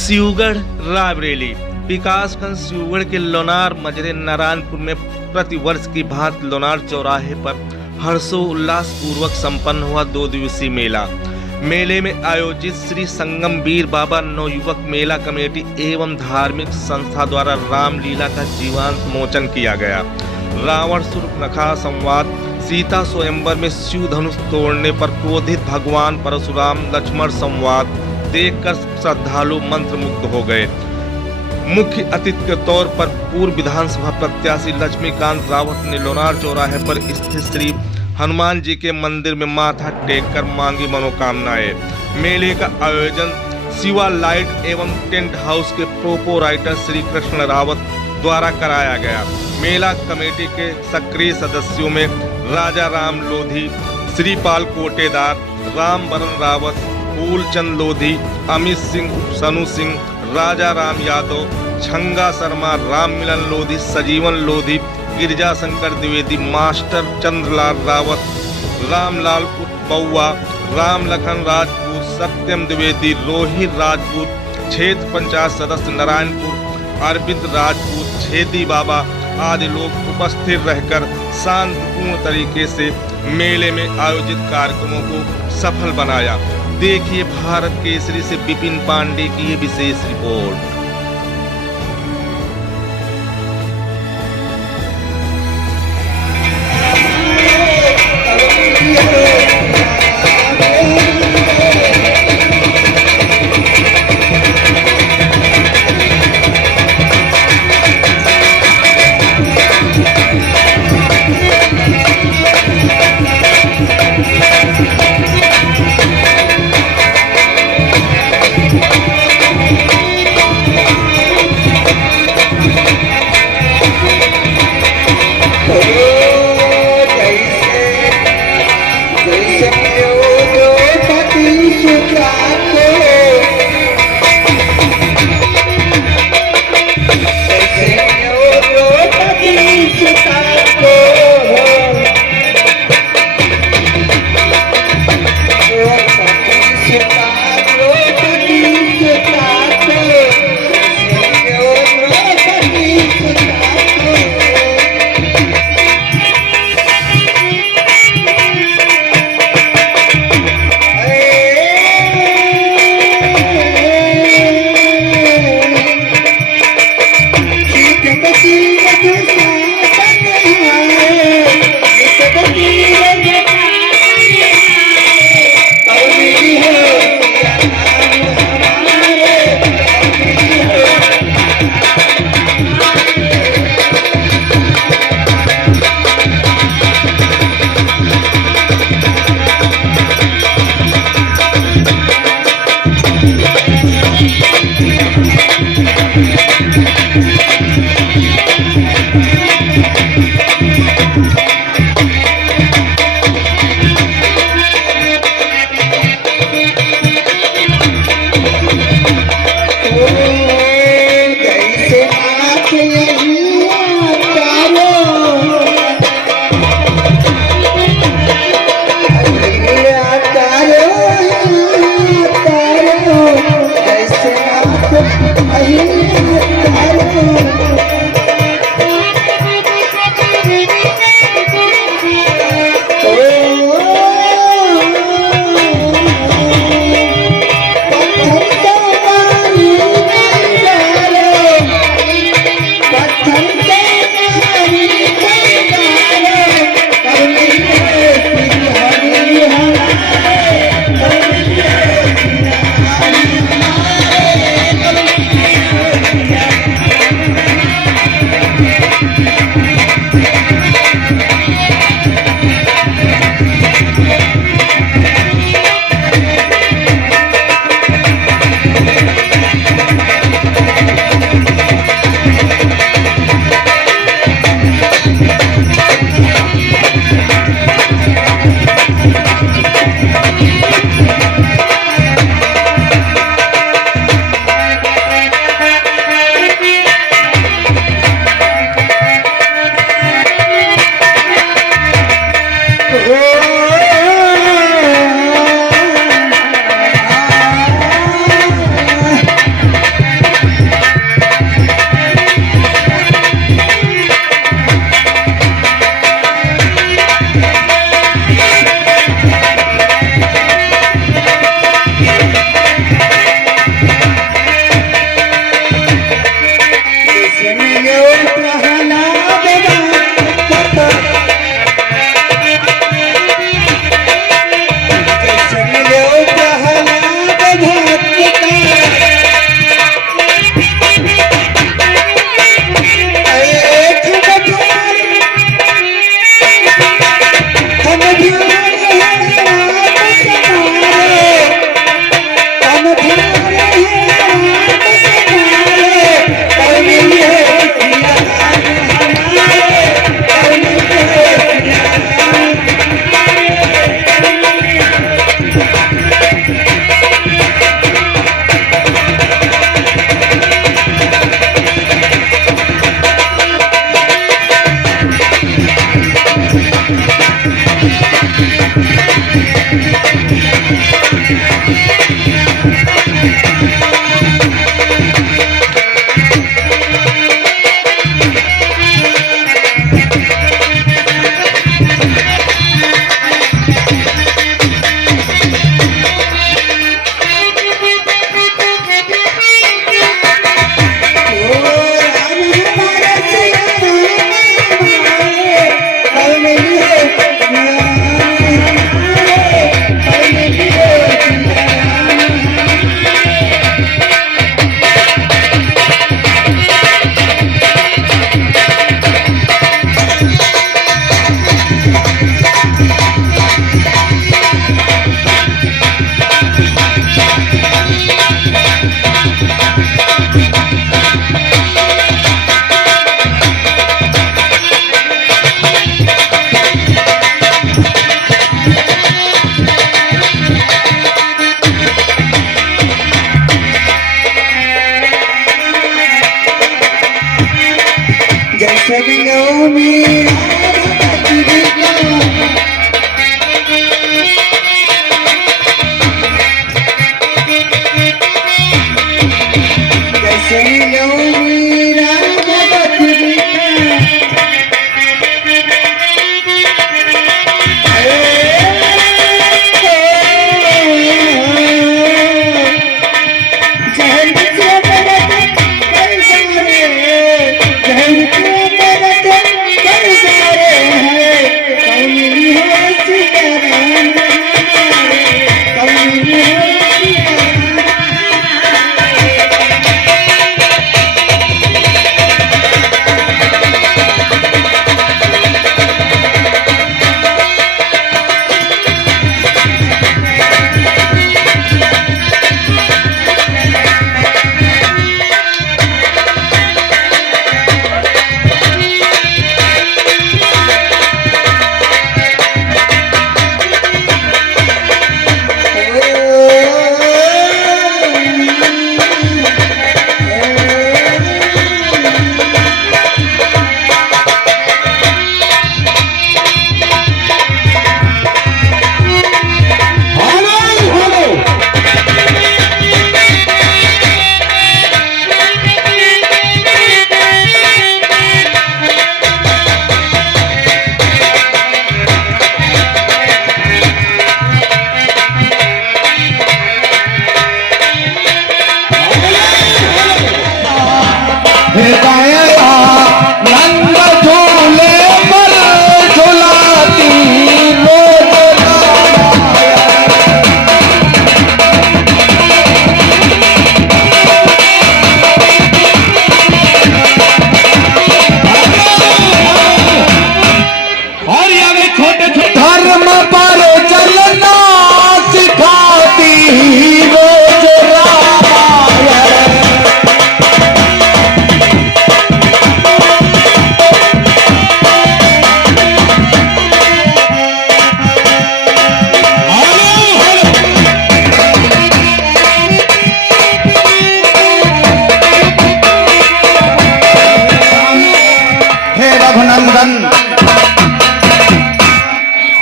शिवगढ़ रायबरेली। विकासखंड शिवगढ़ के लोनार मजरे नारायणपुर में प्रतिवर्ष की भांति लोनार चौराहे पर हर्षोल्लास पूर्वक संपन्न हुआ 2 दिवसीय मेला। मेले में आयोजित श्री संगम वीर बाबा नवयुवक मेला कमेटी एवं धार्मिक संस्था द्वारा रामलीला का जीवंत मोचन किया गया। रावण शूर्पणखा संवाद, सीता स्वयंवर में शिव धनुष तोड़ने पर क्रोधित भगवान परशुराम लक्ष्मण संवाद देखकर श्रद्धालु मंत्रमुग्ध हो गए। मुख्य अतिथि के तौर पर पूर्व विधानसभा प्रत्याशी लक्ष्मीकांत रावत ने लोनार चौराहे पर स्थित श्री हनुमान जी के मंदिर में माथा टेककर मांगी मनोकामनाएं। मेले का आयोजन शिवा लाइट एवं टेंट हाउस के प्रोपराइटर श्री कृष्ण रावत द्वारा कराया गया। मेला कमेटी के सक्रिय सदस्यों में राजा राम लोधी, श्रीपाल कोटेदार, राम बरन रावत, फूलचंद लोधी, अमित सिंह, सनु सिंह, राजा राम यादव, छंगा शर्मा, राम मिलन लोधी, सजीवन लोधी, गिरजा शंकर द्विवेदी, मास्टर चंद्रलाल रावत, रामलाल बउआ, राम लखन राजपूत, सत्यम द्विवेदी, रोहित राजपूत, क्षेत्र पंचायत सदस्य नारायणपुर अरविंद राजपूत, छेदी बाबा आदि लोग उपस्थित रहकर शांतिपूर्ण तरीके से मेले में आयोजित कार्यक्रमों को सफल बनाया। देखिए भारत केसरी से विपिन पांडे की ये विशेष रिपोर्ट।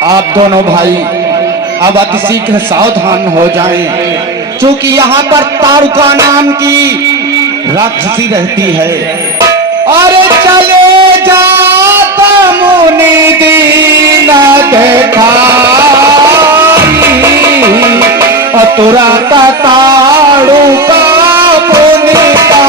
आप दोनों भाई अब अति शीघ्र सावधान हो जाएं, क्योंकि यहाँ पर तारुका नाम की राक्षसी रहती है। और चले जाता मुनि दीन देखाई, तुरंत तारुका मुनि का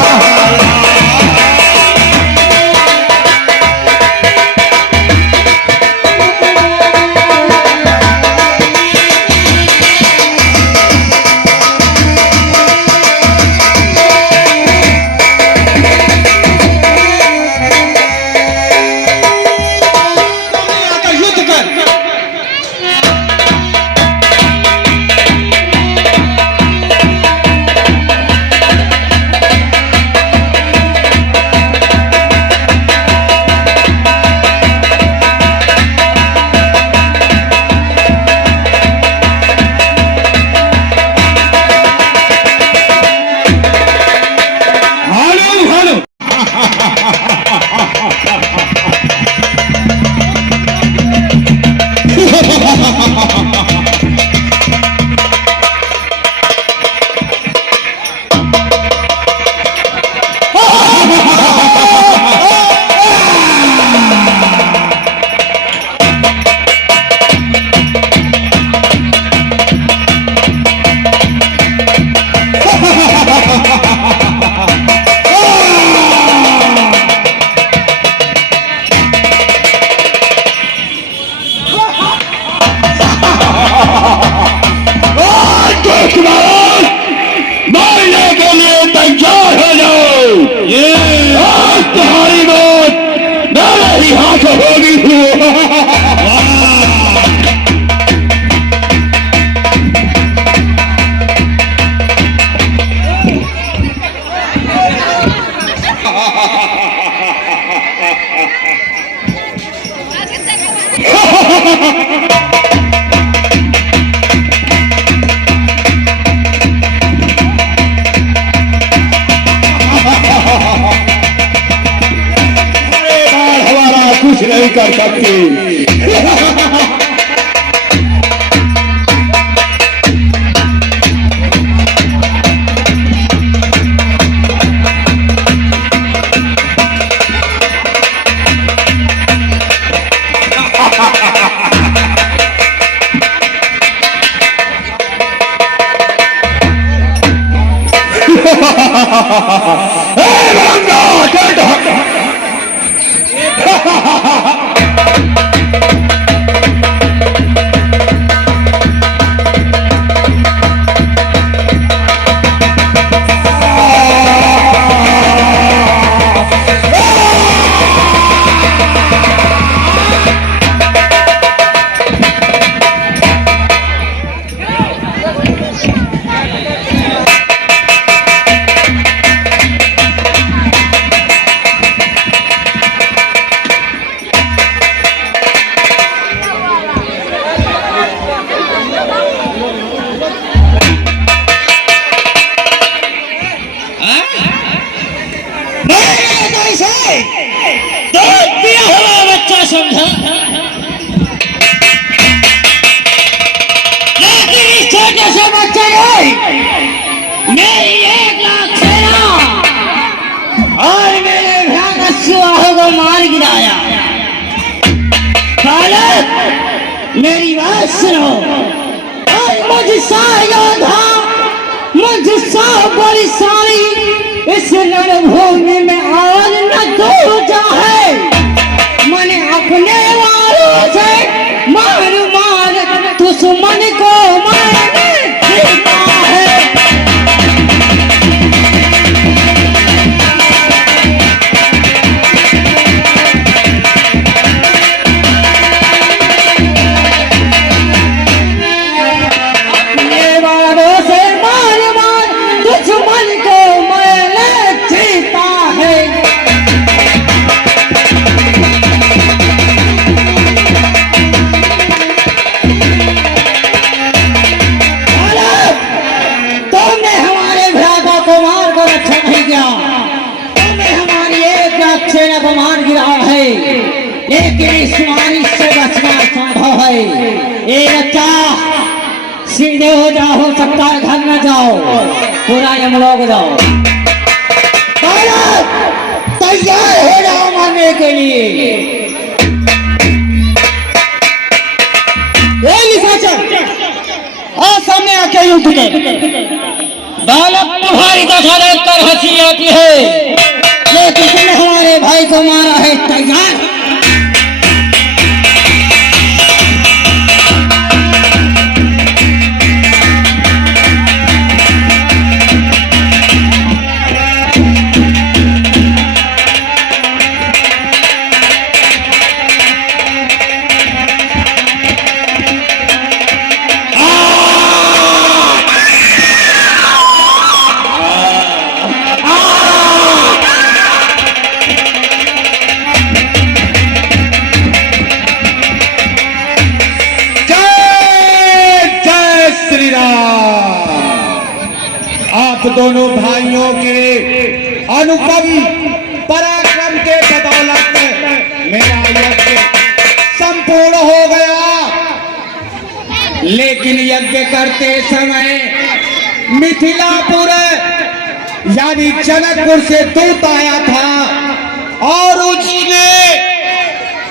कर सकती। समझा, लेकिन इस छोटे से बच्चे ने मेरी 1 लाख सेना और मेरे भयानक सिवाहों को मार गिराया। बालक मेरी बात सुनो, और मुझसा योद्धा, मुझसा बलिशाली इस रणभूमि में आज न दो जाए। मैंने अपने वालों से मार मार दुश्मन को मारने सीखा है। अपने वालों से मार मार दुश्मन को मैंने जीता है। सेना को मार गिरा है, लेकिन इस मारी से बचना संभव है। ये बच्चा सीधे हो जाओ, हो सकता है घर न जाओ, पूरा यमलोक जाओ। तैयार हो जाओ मारने के लिए। और सामने आके युद्ध के बालक तुम्हारी दशा देखकर हंसी आती है, लेकिन तुमने हमारे भाई को मारा है। तैयार आप दोनों भाइयों के अनुपम पराक्रम के बदौलत मेरा यज्ञ संपूर्ण हो गया। लेकिन यज्ञ करते समय मिथिलापुर यानी जनकपुर से दूत आया था और उसने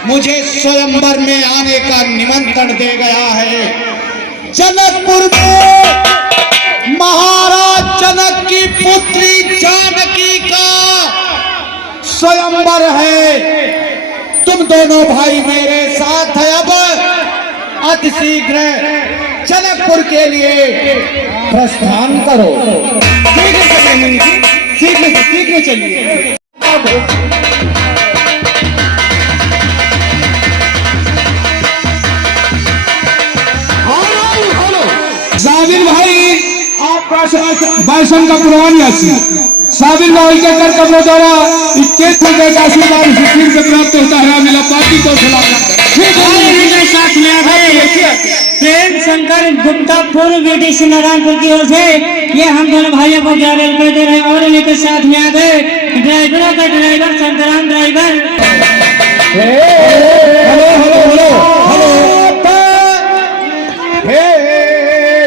मुझे स्वयंवर में आने का निमंत्रण दे गया है। जनकपुर में महाराज जनक की पुत्री जानकी का स्वयंवर है। तुम दोनों भाई मेरे साथ है। अब अति शीघ्र जनकपुर के लिए प्रस्थान करो। शीघ्र चलिए। साबिर भाई बैसन का पुरवानी आसी साबिर भाई के कर कमरों द्वारा 21 रुपए का आशीर्वाद सुशील से प्राप्त होता है। मिला पार्टी को साथ में प्रेम शंकर गुप्ता पूर्व बीटीसी नारायणपुर की ओर से ये हम दोनों भाइयों को 11 रुपए दे रहे हैं। और इनके साथ में आ गए ड्राइवरों का ड्राइवर संतराम ड्राइवर। हे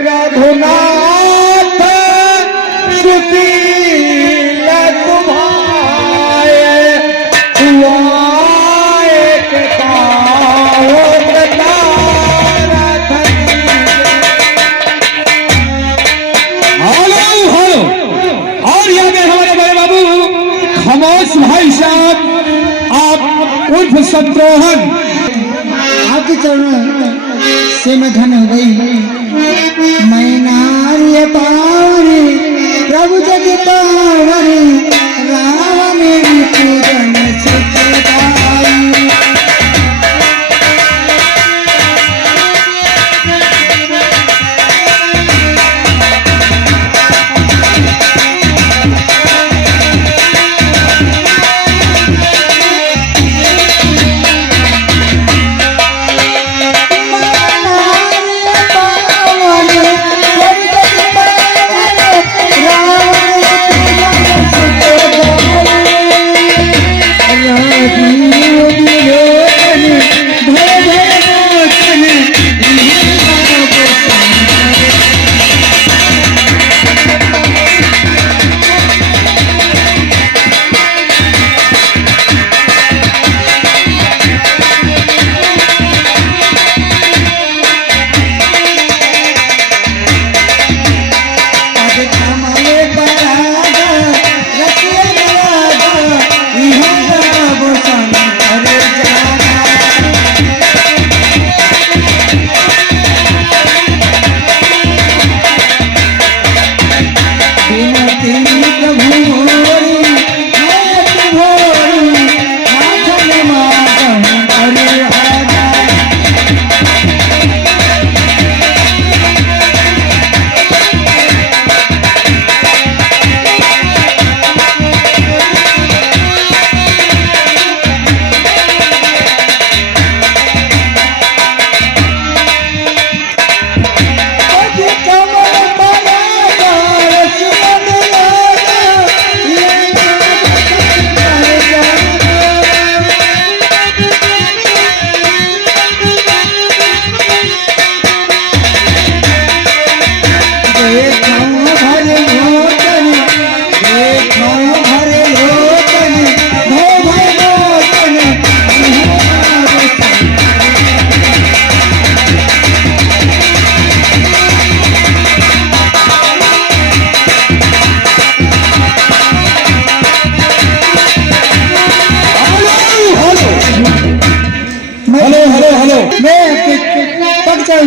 रघुनाथ सुशील तुम्हारे दुआए के पावत तारा धनी। हेलो और यहाँ पे हमारे बड़े बाबू खामोश भाई साहब आप उर्फ शत्रुघ्न आपके चरणों से मैं धन हो गई। मैं नार्य पावनी प्रभु जग पावनी राम मेरी पूजन सुखदाई।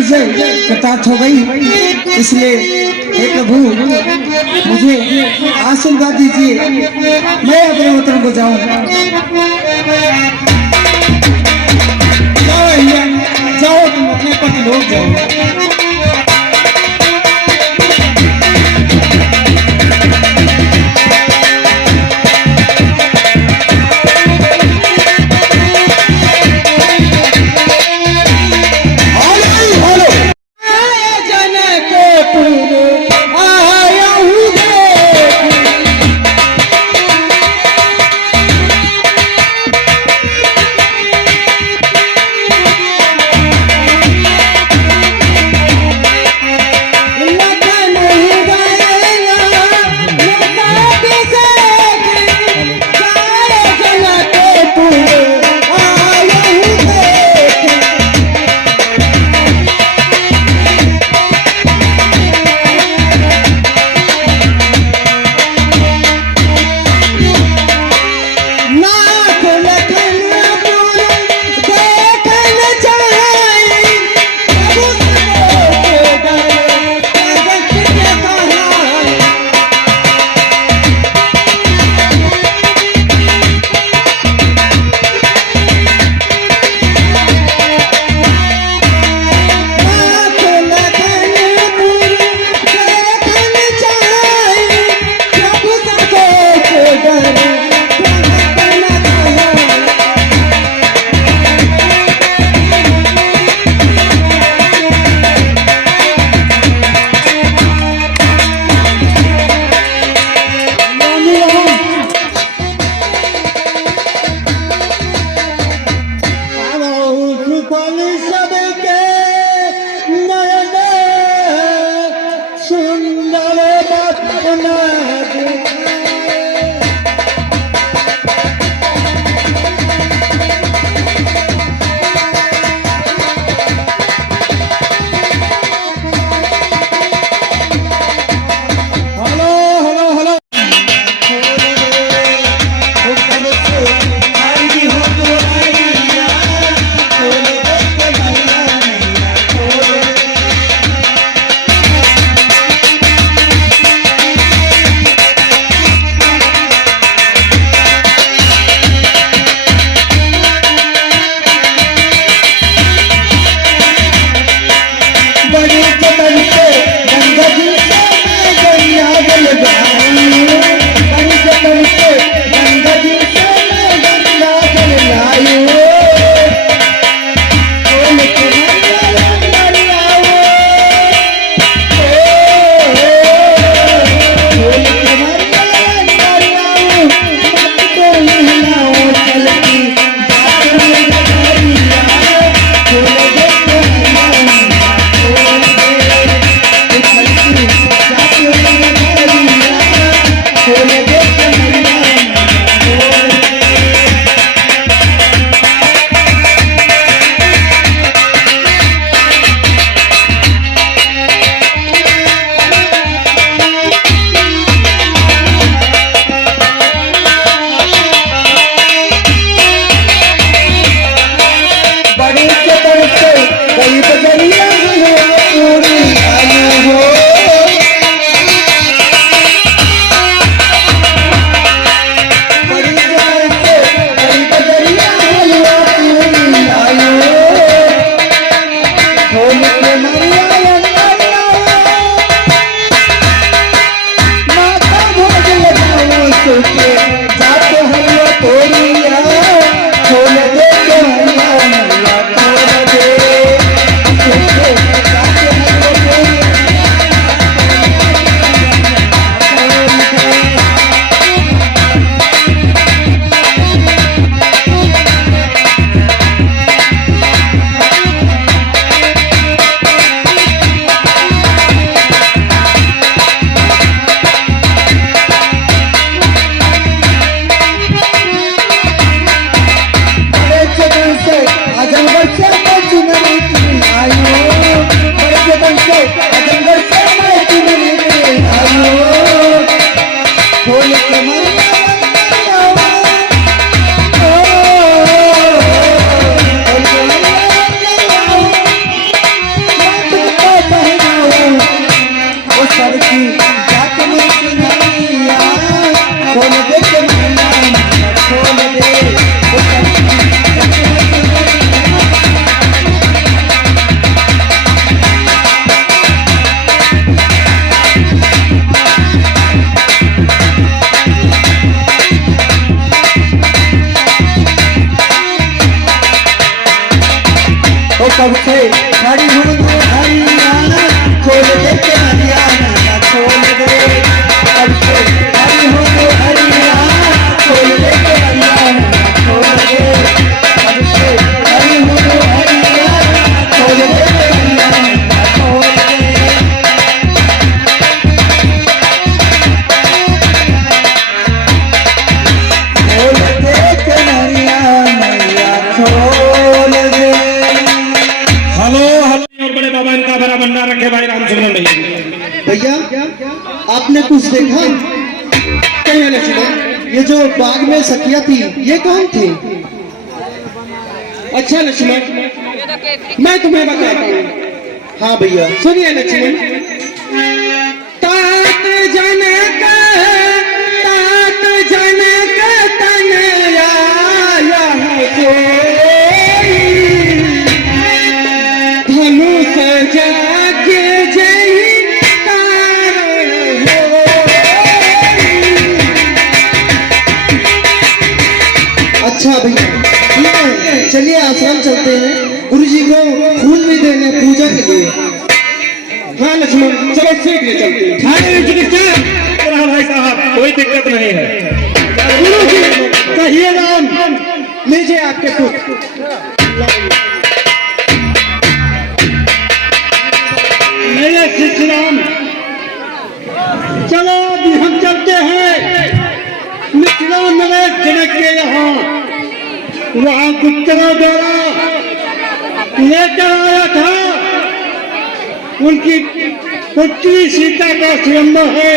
से कृतार्थ हो गई, इसलिए हे प्रभु मुझे आशीर्वाद दीजिए, मैं अपने वतन को जाऊं। जाओ भैया जाओ, तुम अपने पति लोग जाओ। ये जो बाग में सखिया थी ये कौन थी? अच्छा लक्ष्मण, मैं तुम्हें बताता हूँ। हाँ भैया सुनिए लक्ष्मण, तात जनक तनया धनुष जाके जय तारो। अच्छा भैया ठीक है, चलिए आश्रम चलते हैं, गुरु जी को फूल भी देने पूजा के लिए। हाँ लक्ष्मण, चलो शीघ्र चलते हैं। हाँ भाई साहब, कोई दिक्कत नहीं है। गुरु जी कहिए राम, लीजिए आपके पुत्र। मेरे शिष्य राम, चलो अभी हम चलते हैं मिथिला नरेश जनक के यहाँ। वहाँ गुप्तरों द्वारा लेकर आया था, उनकी पुत्री सीता का स्वयंवर है।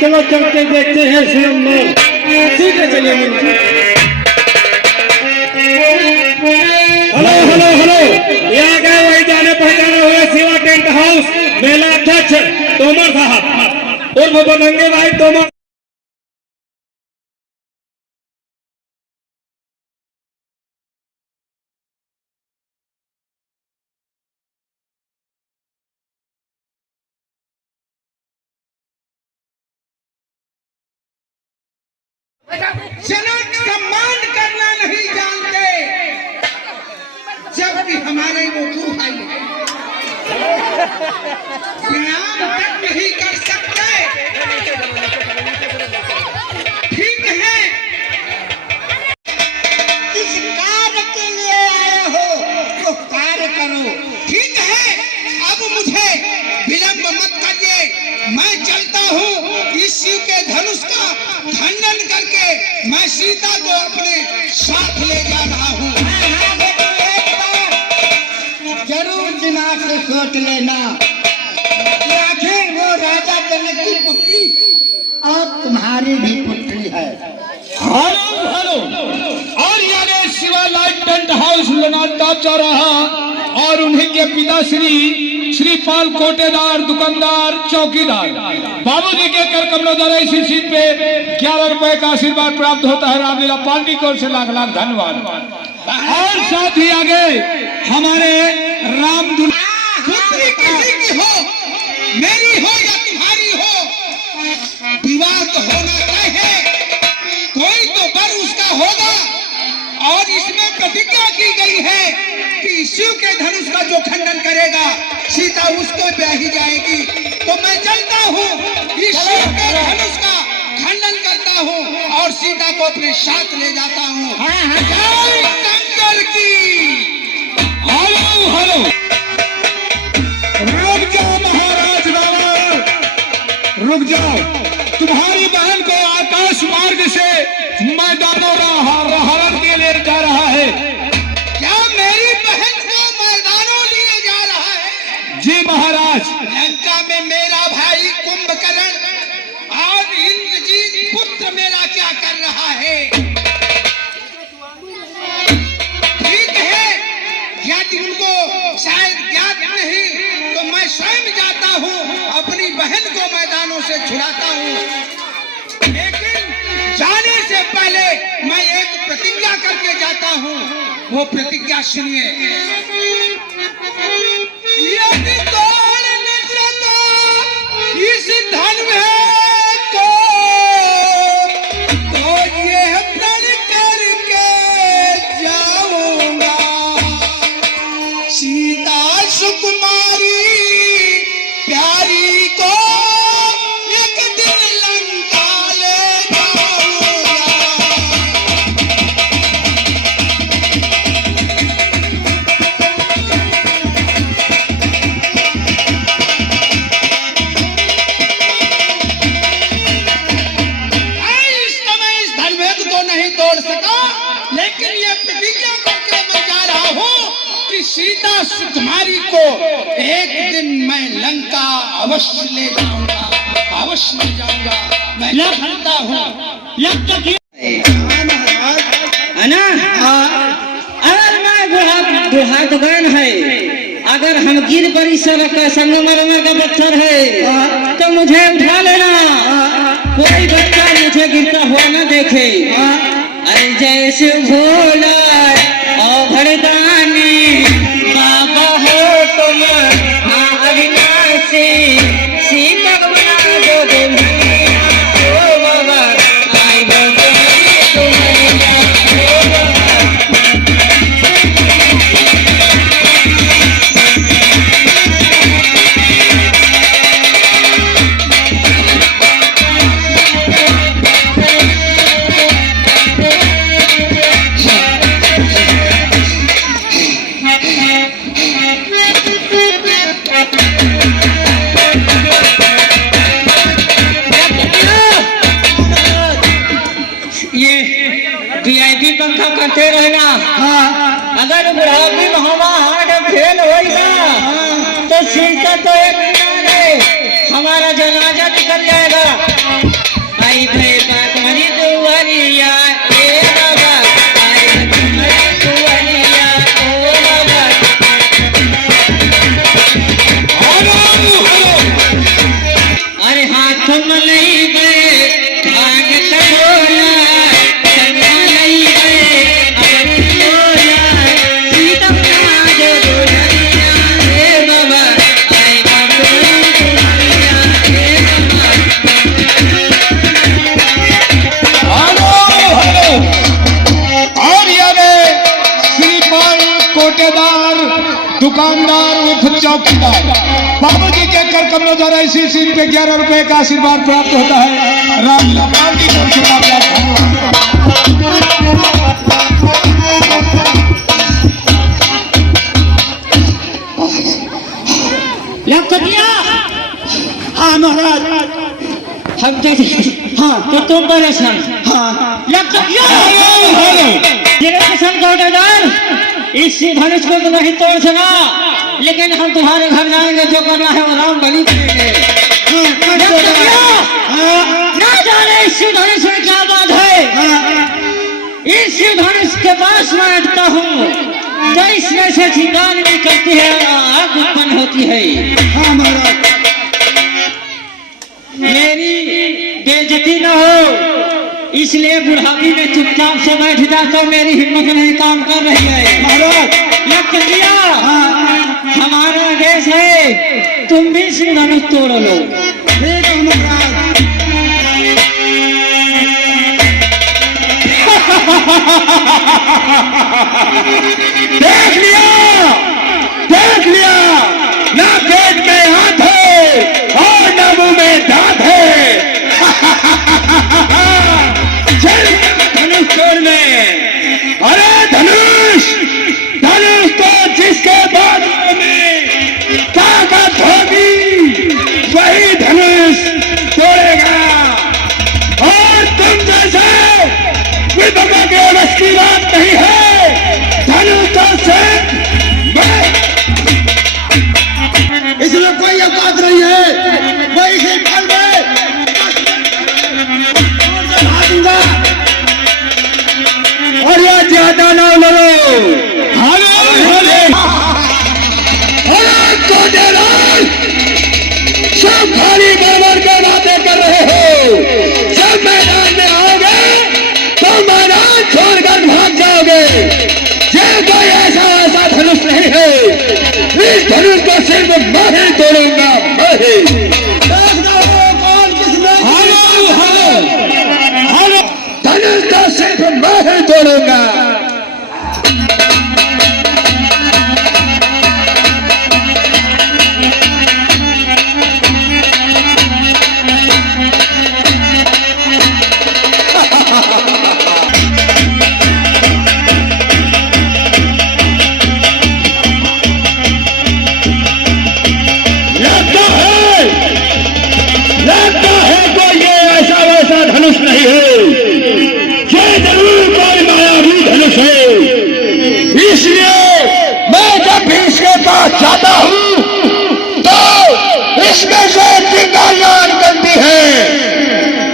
चलो चलते देखते हैं स्वयंवर। ठीक है चलिए। हेलो हेलो हेलो, ये आ गए वही जाने पहचाने हुए सेवा टेंट हाउस मेला अध्यक्ष तोमर साहब और वो बनंगे भाई तोमर। जनक सम्मान करना नहीं जानते, जबकि हमारे वो दू भाई प्रणाम तक नहीं कर सकते। ठीक है, किस कार्य के लिए आए हो तो कार्य करो। ठीक है, अब मुझे विलंब मत करिए, मैं चलता हूँ। इस शिव के धनुष का खंडन करके मैं सीता को अपने साथ ले जा रहा हूँ। जरूर दिमाग से सोच लेना कि आखिर वो राजा जनक की पुत्री और तुम्हारी भी पुत्री है। हेलो हेलो, और यानी शिवा लाइट टेंट हाउस लनाटा चौराहा और उन्हीं के पिता श्रीपाल कोटेदार दुकानदार चौकीदार बाबूजी के कर कमलों द्वारा इसी सीट पे 11 रुपए का आशीर्वाद प्राप्त होता है। रामलीला पार्टी की ओर से लाख लाख धन्यवाद। और साथ ही आगे हमारे राम पुत्री किसी की हो, मेरी हो या तुम्हारी हो, विवाह तो होना तय है। कोई तो वर उसका होगा और इसमें प्रतिज्ञा की गई है कि शिव के धनुष का जो खंडन करेगा सीता उसको ब्याही जाएगी। तो मैं चलता हूँ, इस शिव के धनुष का खंडन करता हूँ और सीता को अपने साथ ले जाता हूँ। जय शंकर की। हेलो हेलो, रुक जाओ महाराज बाबा, रुक जाओ। तुम्हारी बहन को आकाश मार्ग से मैदानों हरण के लिए जा रहा है। क्या मेरी बहन को मैदानों लिए जा रहा है? जी महाराज। लंका में मेरा भाई कुंभकर्ण और इंद्रजीत पुत्र मेरा क्या कर रहा है? ठीक है, यदि उनको शायद ज्ञात नहीं तो मैं स्वयं जाता हूँ, अपनी बहन को मैदानों से छुड़ाता हूँ। लेकिन जाने से पहले मैं एक प्रतिज्ञा करके जाता हूँ। वो प्रतिज्ञा सुनिए। यदि तोड़ नजरता इस धन में को तो ये प्रण करके जाऊंगा, सीता सुकुमारी प्यारी को एक दिन लंका ले जाऊंगा। इस समय इस धर्मेंद्र को नहीं तोड़ सका, लेकिन ये प्रतिज्ञा करके मैं जा रहा हूँ कि सीता सुकुमारी को एक दिन मैं लंका अवश्य ले जाऊंगा, अवश्य ले जाऊंगा। मैं चलता हूँ। है ना? अगर मैं बुढ़ा दुकान है, अगर हम गिर पड़ी सड़क का संगमरमर का पत्थर है तो मुझे उठा लेना, कोई बच्चा मुझे गिरता हुआ न देखे। अरे जैसे भोला और भरदानी बाबा हो तुम, हाँ अविनाशी सीता बना दो दिन ओ बाबा, आई दो तुम्हारी ओ बाबा। VIP पंखा करते रहना। अगर बुढ़ापी में हमारा फेल होगा तो सीता तो एक मिनट है, हमारा जनाजा निकल जाएगा। आई भाई बात हरी दुआरिया ए बाबा, आई हरी दुआरिया ओ बाबा। अरे हाथ में नहीं गए भाग तोला, दुकानदार उर्फ चौकीदार बाबू जी के कर कमलों द्वारा इसी सीन पे 11 रुपए का आशीर्वाद प्राप्त होता है। रामलीला पाल की तरफ से हाँ महाराज, हम हाँ तो तुम परेशान। हाँ इस धनुष को तो नहीं तोड़ सका, लेकिन हम तुम्हारे घर जाएंगे, जो करना है वो राम बलि करेंगे। ना जाने इस धनुष में क्या बात है, इस धनुष के पास मैं अटका हूँ तो इसमें से चिंगारी निकलती है, आग उत्पन्न होती है। हाँ महाराज, मेरी बेइज्जती न हो इसलिए बुढ़ापी में चुपचाप से बैठ जाता, मेरी हिम्मत नहीं काम कर रही है। महाराज लग दिया, हमारा देश है, तुम भी सिंह धनुष तोड़ लो। ठीक है महाराज। देख लिया ना पेट में हाथ है और ना मुंह में दांत है। चल धनुष तोड़ने। अरे धनुष तो जिसके बाद में ताकत होगी वही धनुष तोड़ेगा, और तुम जैसे विधवा के बस की बात नहीं है। धनुष से इसमें कोई औकात नहीं है, मैं इसे डाल दे दूंगा। और यह ज्यादा ना लड़ो। सब खाली बराबर के बातें कर रहे हो, जब मैदान में आओगे तो मैदान छोड़कर भाग जाओगे। ये कोई ऐसा धनुष नहीं है, इस धनुष को सिर्फ मैं ही तोड़ूंगा, मैं ही। धनुष को सिर्फ मैं ही तोड़ूंगा। धनुष नहीं है, ये जरूर कोई मायावी धनुष है। इसलिए मैं जब भी इसके पास जाता हूँ तो इसमें से चिंगारियां निकलती है।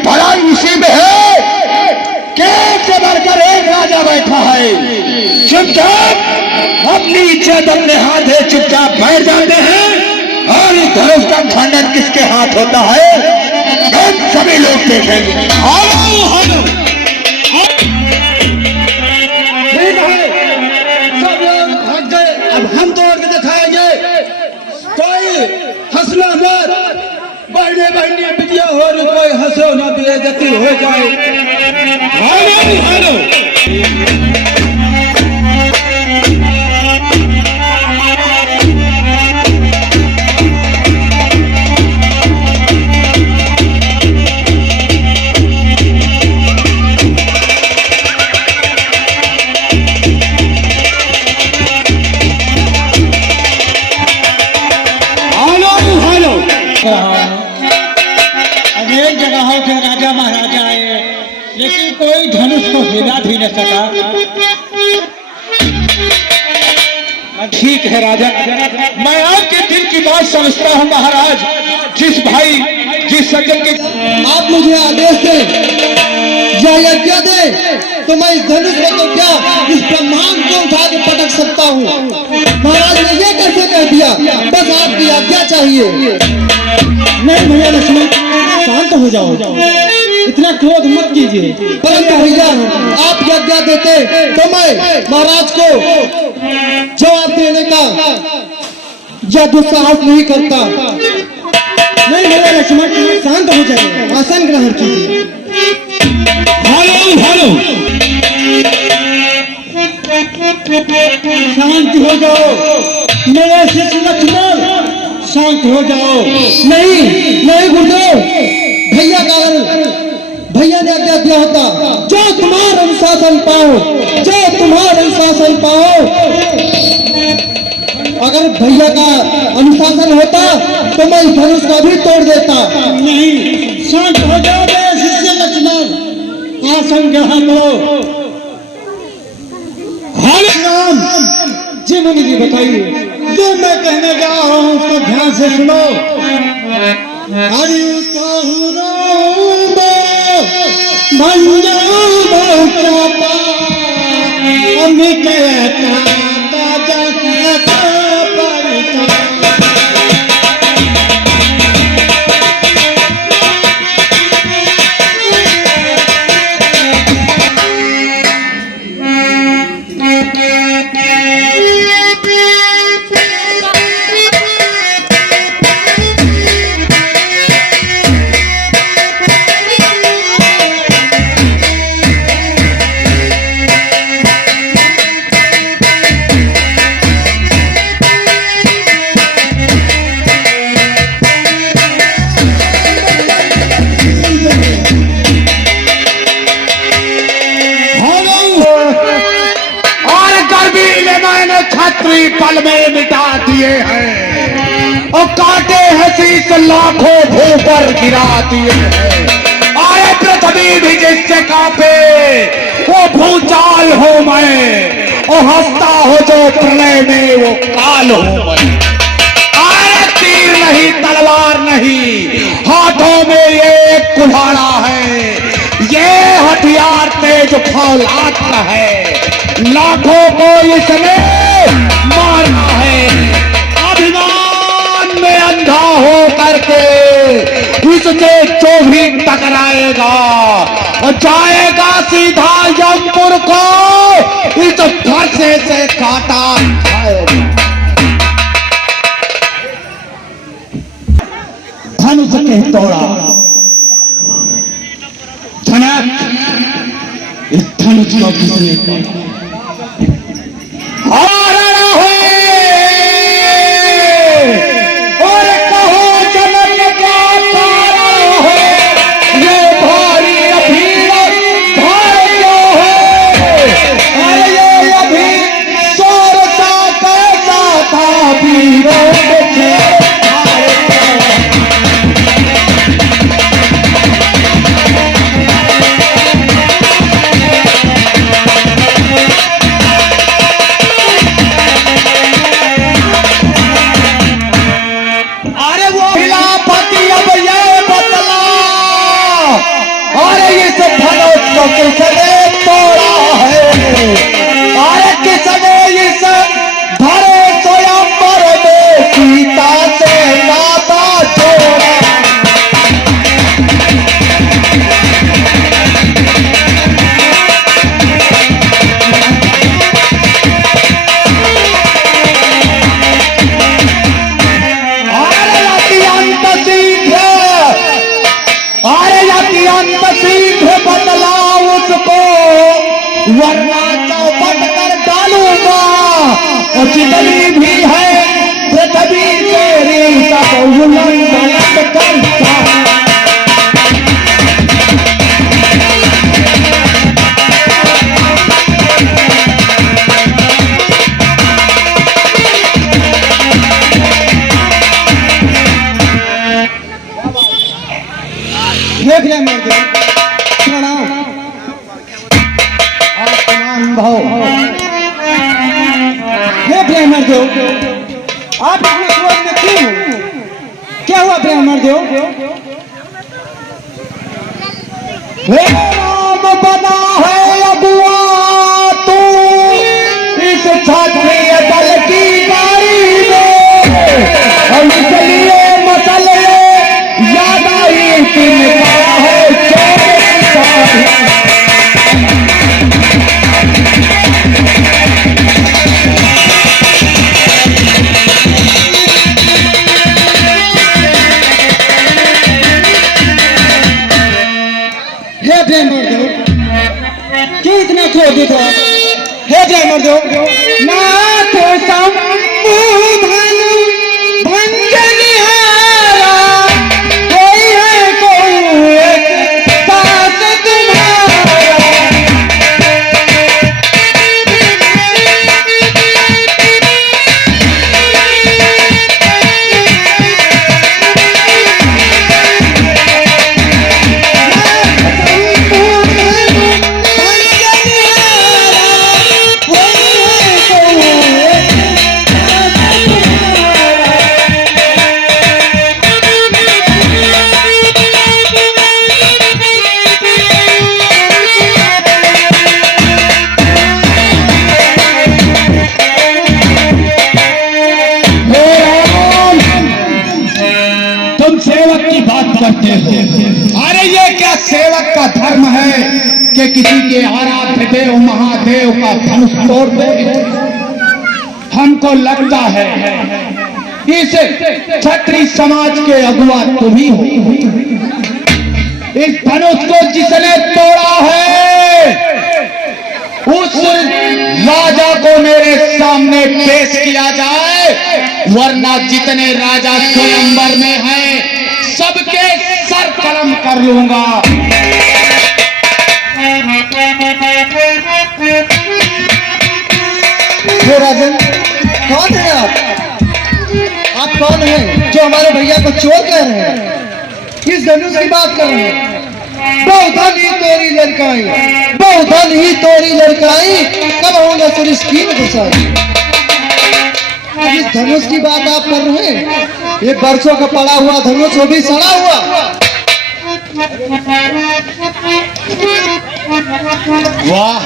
भलाई इसी में है राजा बैठा है। चुपचाप अपनी इज्जत अपने हाथ है, चुपचाप बैठ जाते हैं और इस धनुष का खंडन किसके हाथ होता है हम सभी लोग देखेंगे। ठीक है, सब लोग भाग गए, अब हम तोड़ के दिखाएंगे। कोई हंसना मत, बहने बहने बिटिया हो रही, कोई हंसो ना, बेइज्जती हो जाए। हेलो हेलो अनेक जगहों के राजा महाराजा आए, लेकिन कोई धनुष को हिला भी न सका। ठीक है राजा, मैं आपके दिल की बात समझता हूँ महाराज। जिस भाई जिस सज्जन के आप मुझे आदेश दें या यज्ञ दे तो मैं इस धनुष को तो क्या इस ब्रह्मांड को उठा के पटक सकता हूँ। महाराज ने ये कैसे कह दिया, बस आपकी आज्ञा चाहिए। नहीं भैया लक्ष्मण, शांत हो जाओ, इतना क्रोध मत कीजिए। परंतु भैया आप यज्ञ देते तो मैं महाराज को जवाब देने का या दुस्साहस नहीं करता। नहीं भैया लक्ष्मण, शांत हो जाए, आसन ग्रहण कीजिए। हेलो हेलो शांत हो जाओ मेरे शिष्य लक्ष्मण, शांत हो जाओ। नहीं नहीं गुरुदेव, भैया ने आज्ञा दिया होता, जो तुम्हारा अनुशासन पाओ, जो तुम्हारा अनुशासन पाओ। अगर भैया का अनुशासन होता तो मैं इस धनुष का भी तोड़ देता। नहीं, शांत हो जाओ मेरे शिष्य लक्ष्मण, आसन ग्रहण करो। राम जी मुनि जी बताइए, जो मैं कहने जा रहा हूँ उसको ध्यान से सुनो। हरि कहु राम भंजो बहुचापा, अमित छत्री पल में मिटा दिए हैं और काटे हंसी से लाखों भू पर गिरा दिए हैं। आए पृथ्वी भी जिससे कांपे वो भूचाल हो मैं, और हंसता हो जो प्रलय में वो काल हो मैं। आए तीर नहीं तलवार नहीं, हाथों में ये कुल्हाड़ा है, ये हथियार तेज फौलाद का है, लाखों को इसने मारना है। अभिमान में अंधा हो करके इससे जो भी टकराएगा और जाएगा सीधा यमपुर को इस फरसे से काटा खाएगा। धनुष के तोड़ा धनक, इस धनुष को किसने तोड़ा? और कहो जनक क्या कारण है, ये भारी अभी भाइयों है। अरे ये अभी चोर सा कैसा था वीरों के किसने तोड़ा है। वरना चौपट कर डालूंगा। और जितनी भी है पृथ्वी तेरी सब उलट पलट करता। देख ले मेरे को प्रणाम आत्मान भाव देख ले मेरे को आप इतने क्रोध में क्यों हो? क्या हुआ ब्राह्मण देव? हे राम बना है अगुआ तू इस क्षत्रिय दल की गाड़ी में, और इसलिए मसले याद आई तिनका है चोर साथ। हे ब्राह्मण देव क्यों इतना क्रोधित हो? हे ब्राह्मण देव नाथ संबोधन भंजन हारा, कोई है कोई एक साथ तुम्हारा। तुम सेवक की बात करते हो, अरे ये क्या सेवक का धर्म है कि किसी के आराध्य देव महादेव का धनुष तोड़ दे? हमको लगता है इस क्षत्रिय समाज के अगुआ तुम ही हो। इस धनुष को जिसने तोड़ा है उस राजा को मेरे सामने पेश किया जाए, वरना जितने राजा स्वयंवर में हैं सबके सर कलम कर लूंगा। हे राजन कौन है आप कौन हैं जो हमारे भैया को चोर कह रहे हैं? किस धनुष की बात कर रहे हैं? बहुधन ही तोरी लड़काई, बहुधन ही तोरी लड़काई, कब होंगे सुनिश्चित घुसाई। इस धनुष की बात आप कर रहे हैं? ये बरसों का पड़ा हुआ धनुष, वो भी सड़ा हुआ। वाह!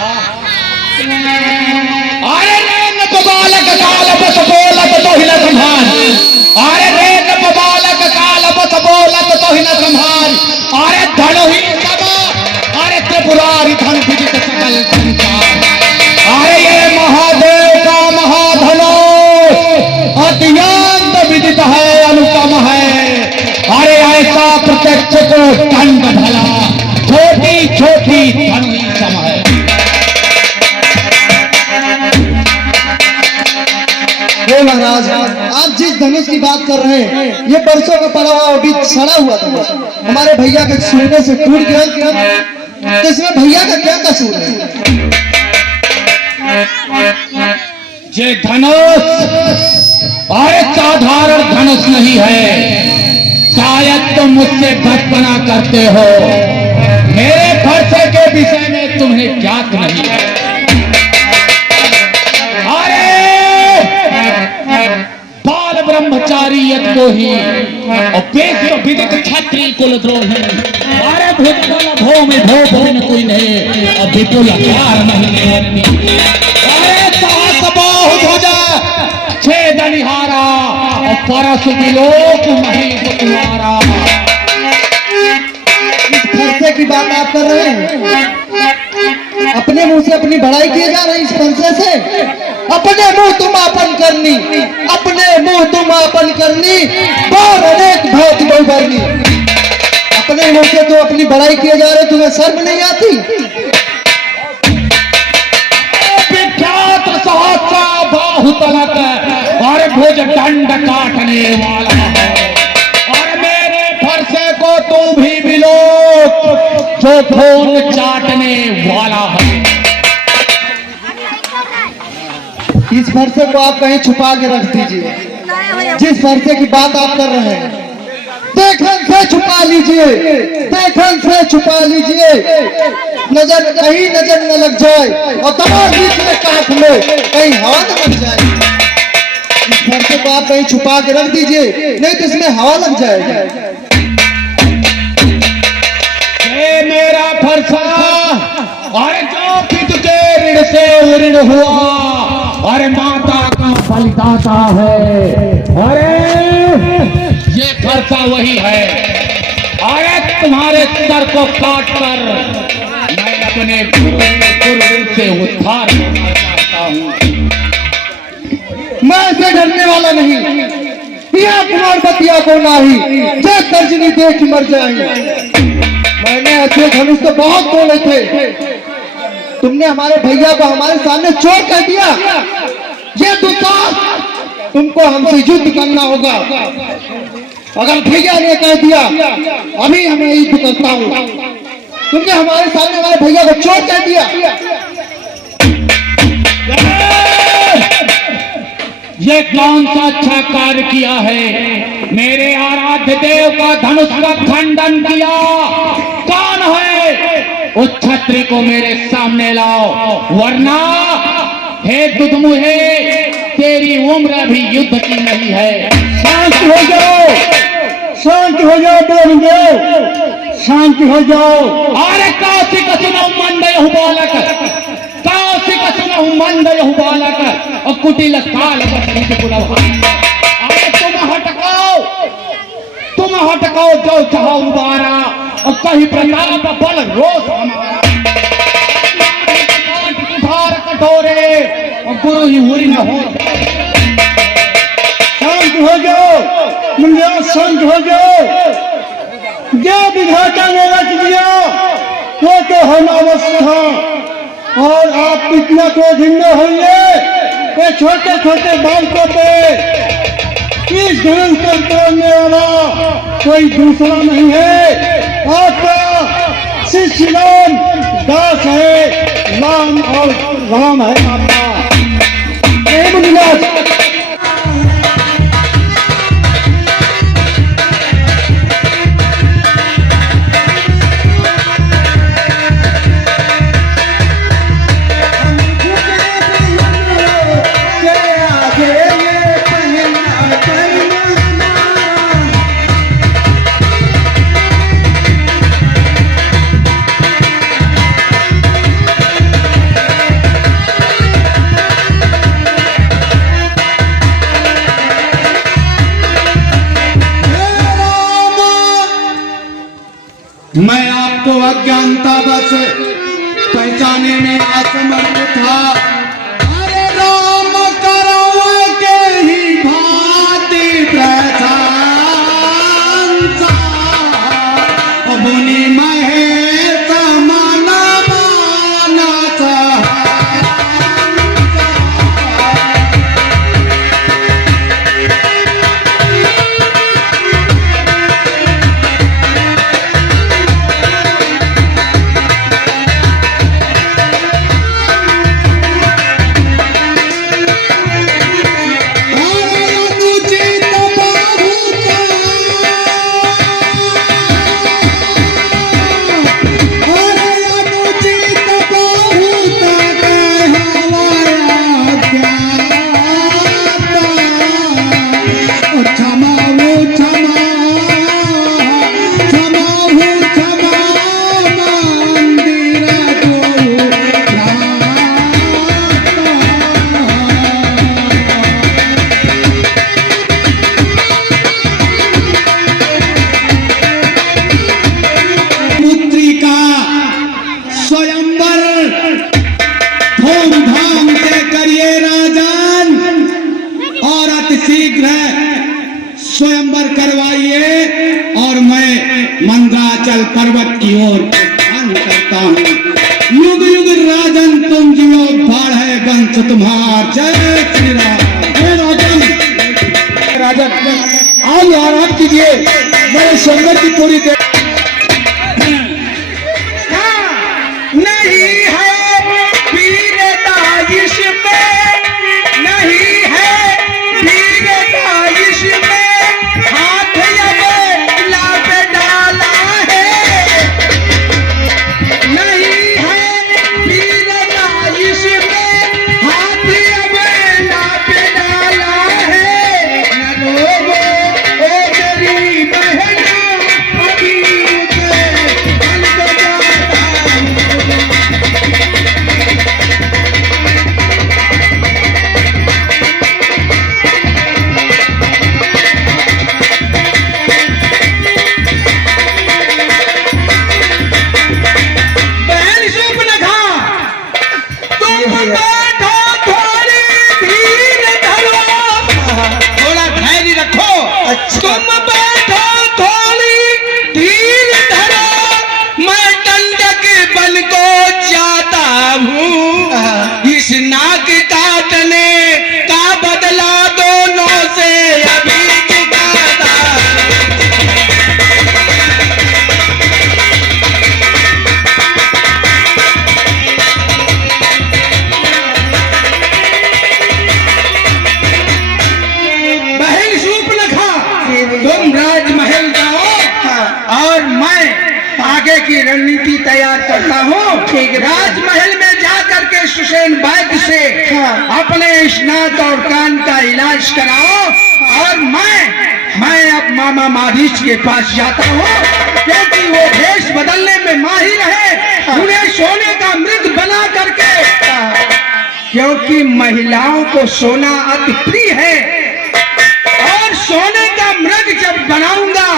अरे रे नप बालक काल बस बोलत तो ही न संभाल, अरे रे नप बालक काल बस बोलत तो ही न संभाल। अरे धन ही सब, अरे त्रिपुरारी धन विदित सकल संसार। अरे ये महादेव का महाधनो अत्यंत विदित है, अनुपम है। अरे ऐसा प्रत्यक्ष को दंड भला, छोटी छोटी धन ही सम है। हे महाराज आप जिस धनुष की बात कर रहे हैं ये बरसों का पड़ा हुआ अभी सड़ा हुआ धनुष हमारे भैया के छूने से टूट गया, तो इसमें भैया का क्या कसूर है? ये धनुष अरे साधारण धनुष नहीं है, शायद तुम मुझसे बचपना करते हो, मेरे फरसे के विषय में तुम्हें ज्ञात नहीं है। बाल ब्रह्मचारियत को ही और वेद विदित क्षत्रिय कुलद्रोही। अरे भो में भो भो में कोई नहीं, अब विपुल हथियार नहीं। अरे साहस बहुत हो जा छेद निहारा, और परस विलोक महेश तुम्हारा। इस फरसे की बात आप कर रहे हैं? अपने मुंह से अपनी बड़ाई किए जा रहे हैं इस फरसे से। अपने मुंह तुम आपन करनी, अपने मुंह तुम आपन करनी, बार अनेक भांति बहु भरनी। अपने मुंह से तो अपनी बड़ाई किए जा रहे, तुम्हें शर्म नहीं आती? तलक और भुज दंड काटने वाला है। और मेरे फरसे को तू भी मिलो जो खून चाटने वाला है। इस फरसे को आप कहीं छुपा के रख दीजिए। जिस फरसे की बात आप कर रहे हैं देखन से छुपा लीजिए, देखन से छुपा लीजिए, नजर कहीं नजर न लग जाए और दबा बीच में काट ले कहीं हवा न लग जाए। इस फरसे को आप कहीं छुपा के रख दीजिए, नहीं तो इसमें हवा लग जाएगी। ये मेरा फरसा और जो कि तुझे ऋण से ऋण हुआ और माता का बलिदाता है। अरे ये फरसा वही है। अरे तुम्हारे सर को काट कर मैं अपने गुरु से उद्धार करना चाहता हूँ। मैं ऐसे डरने वाला नहीं, पिया कुमार बतिया को नाही, जो तर्जनी देख मर जाएंगे। मैंने ऐसे धनुष तो बहुत तोड़े थे, तुमने हमारे भैया को हमारे सामने चोर कह दिया। ये दुकान तुमको हमसे युद्ध करना होगा। अगर भैया ने कह दिया अभी हमें युद्ध करता हूँ, तुमने हमारे सामने हमारे भैया को चोर कह दिया। ये कौन सा अच्छा कार्य किया है? मेरे आराध्य देव का धनुष का खंडन किया। कौन है? उस छत्री को मेरे सामने लाओ, वरना हे दुधमुहे तेरी उम्र अभी युद्ध की नहीं है। शांत हो जाओ, शांत हो जाओ, शांत हो जाओ। अरे कौशिक सुनहु मंदयहु बालक, कौशिक सुनहु मंदयहु बालक और कुटिल काल बसंत पुलव। अरे तुम हटकाओ जो चाहो उबारा और कहीं प्रताप बल रोष हमारा। कुठार कठोरे और गुरु ही हुई न हो। शांत हो जाओ मुंडिया, शांत हो जाओ। जो विधाता ने रच दिया वो तो हम अवश्य हैं, और आप इतना क्रोधित न होइए। ये छोटे छोटे बालकों पे इस धनुष को तोड़ने वाला कोई दूसरा नहीं है। आपका शिष्य राम दास है, राम और राम है आपका। मैं आपको अज्ञानता बस पहचाने में असमर्थ था। अरे राम करो के ही भांति प्रशंसा, बुनि महेश मन मानस। स्वयंवर करवाइए और मैं मंदराचल पर्वत की ओर प्रस्थान करता हूँ। युग युग राजन तुम जियो, बाढ़ है वंश तुम्हार, जय श्री राम। हे राजन, आज आराम कीजिए, मेरे संगत की पूरी नहीं है वीरता इसमें, नहीं है वीरता इसमें, हाथ अब लाभ डाला है। नहीं है वीरता इसमें, हाथ अब लाभ डाला है। न रोवो ओ मेरी बहना, अभी मुझे अलग जाता हूँ। बहन सुपनखा, तुम बैठो, थोड़ी धीर धरो, थोड़ा धैर्य रखो। तुम बैठो, थोड़ी धीर धरो, मैं दंडक बन को जाता हूँ। इस नाक काटने का बदला दोनों से अभी चुकाता। बहन सूर्पनखा, तुम राजमहल जाओ और मैं आगे की रणनीति तैयार करता हूँ। राजमहल में जाकर के सुसेन वैद्य से अपने स्नात और कान का इलाज कराओ और मैं अब मामा मारीच के पास जाता हूँ, क्योंकि वो भेष बदलने में माहिर है। उन्हें सोने का मृग बना करके, क्योंकि महिलाओं को सोना अति प्रिय है, और सोने का मृग जब बनाऊंगा